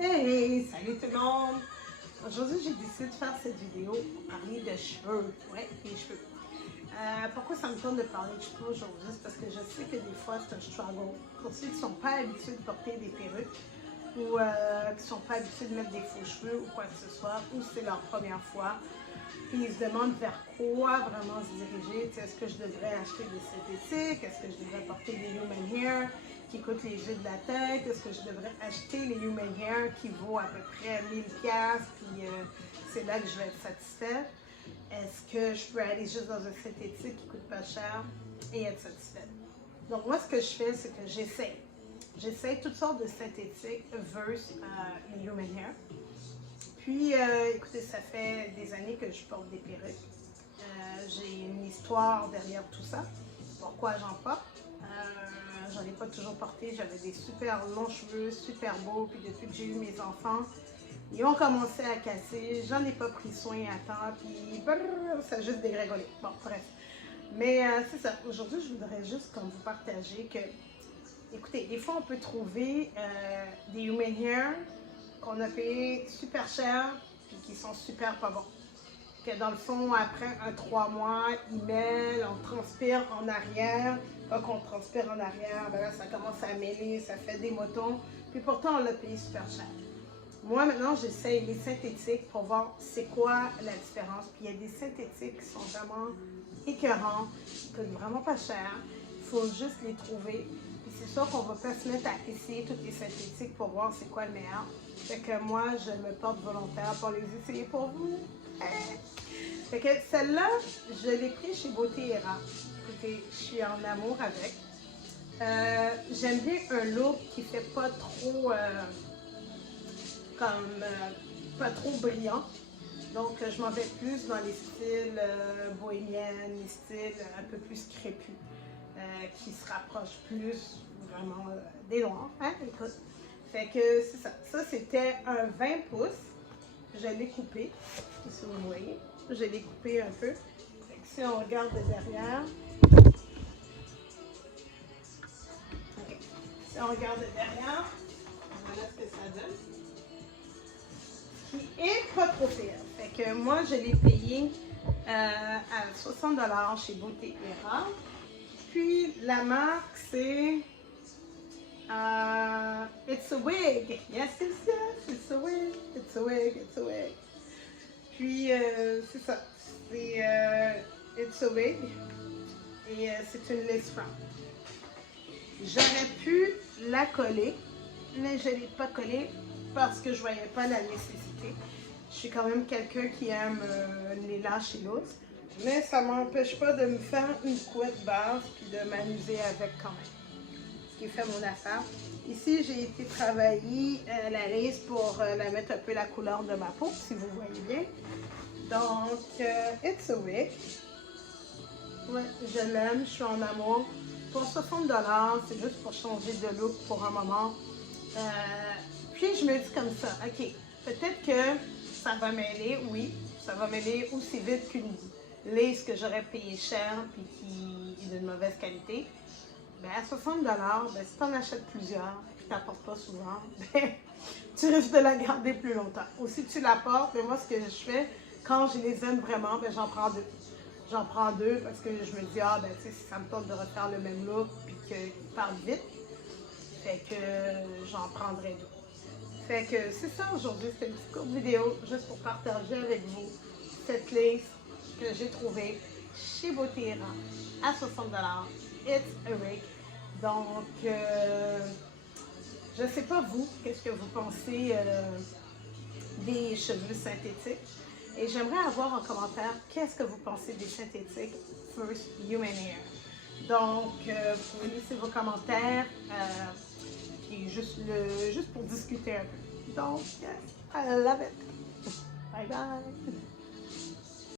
Hey, salut tout le monde! Aujourd'hui, j'ai décidé de faire cette vidéo pour parler de cheveux. Ouais, les cheveux. Pourquoi ça me tente de parler de cheveux aujourd'hui? C'est parce que je sais que des fois, c'est un struggle. Pour ceux qui ne sont pas habitués de porter des perruques ou qui ne sont pas habitués de mettre des faux cheveux ou quoi que ce soit, ou c'est leur première fois, puis ils se demandent vers quoi vraiment se diriger. Est-ce que je devrais acheter des synthétiques? Est-ce que je devrais porter des human hair qui coûtent les yeux de la tête? Est-ce que je devrais acheter les human hair qui vaut à peu près 1000$, puis c'est là que je vais être satisfaite? Est-ce que je peux aller juste dans un synthétique qui coûte pas cher et être satisfaite? Donc moi, ce que je fais, c'est que j'essaie. J'essaie toutes sortes de synthétiques versus les human hair. Puis, écoutez, ça fait des années que je porte des perruques. J'ai une histoire derrière tout ça. Pourquoi j'en porte? J'en ai pas toujours porté. J'avais des super longs cheveux, super beaux. Puis depuis que j'ai eu mes enfants, ils ont commencé à casser. J'en ai pas pris soin à temps. Puis, brrr, ça a juste dégringolé. Bon, bref. Mais c'est ça. Aujourd'hui, je voudrais juste comme vous partager que, écoutez, des fois, on peut trouver des human hair qu'on a payé super cher puis qui sont super pas bons. Que dans le fond, après 3 mois, ils mêlent, on transpire en arrière. Quand on transpire en arrière, ben là, ça commence à mêler, ça fait des motons. Puis pourtant, on l'a payé super cher. Moi, maintenant, j'essaye les synthétiques pour voir c'est quoi la différence. Puis il y a des synthétiques qui sont vraiment écœurants, qui coûtent vraiment pas cher. Il faut juste les trouver. Puis c'est sûr qu'on ne va pas se mettre à essayer toutes les synthétiques pour voir c'est quoi le meilleur. Fait que moi, je me porte volontaire pour les essayer pour vous. Fait que celle-là, je l'ai pris chez Beauté et Rare. Écoutez, je suis en amour avec. J'aime bien un look qui fait pas trop pas trop brillant. Donc, je m'en vais plus dans les styles bohémiennes, les styles un peu plus crépus, qui se rapprochent plus vraiment des noirs. Hein? Écoute. Fait que c'est ça. Ça, c'était un 20 pouces. Je l'ai coupé, si vous voyez. Je l'ai coupé un peu. Fait que si on regarde de derrière, okay. Si on regarde de derrière, voilà ce que ça donne. Qui est pas trop pire. Fait que moi, je l'ai payé à 60$ chez Beauté et Rare. Puis la marque, c'est It's a Wig. Yes, yes, yes. It's a wig. It's a wig. It's a wig. Puis c'est ça. C'est It's a Wig. Et c'est une lace front. J'aurais pu la coller, mais je ne l'ai pas collée parce que je ne voyais pas la nécessité. Je suis quand même quelqu'un qui aime les lâches et l'os, mais ça ne m'empêche pas de me faire une couette basse et de m'amuser avec quand même. Ce qui fait mon affaire. Ici, j'ai été travailler la lace pour la mettre un peu la couleur de ma peau, si vous voyez bien. Donc, It's a Wig. Ouais, je l'aime, je suis en amour. Pour 60$, c'est juste pour changer de look pour un moment. Puis je me dis comme ça, ok, peut-être que ça va m'aider, oui, ça va m'aider aussi vite qu'une lace que j'aurais payé cher puis qui est de mauvaise qualité. Ben à 60$, ben, si tu en achètes plusieurs et que tu n'apportes pas souvent, ben, tu risques de la garder plus longtemps. Ou si tu l'apportes, ben, moi ce que je fais, quand je les aime vraiment, ben, j'en prends deux. J'en prends deux parce que je me dis, ah ben tu sais, si ça me tente de refaire le même look puis qu'il parle vite, fait que j'en prendrai deux. Fait que c'est ça aujourd'hui, c'était une petite courte vidéo juste pour partager avec vous cette lace que j'ai trouvée chez Beauté et Rare à 60$. It's a Wig. Donc, je sais pas vous, qu'est-ce que vous pensez des cheveux synthétiques. Et j'aimerais avoir en commentaire qu'est-ce que vous pensez des synthétiques versus human hair. Donc, vous pouvez laisser vos commentaires, puis juste pour discuter un peu. Donc, I love it. Bye bye.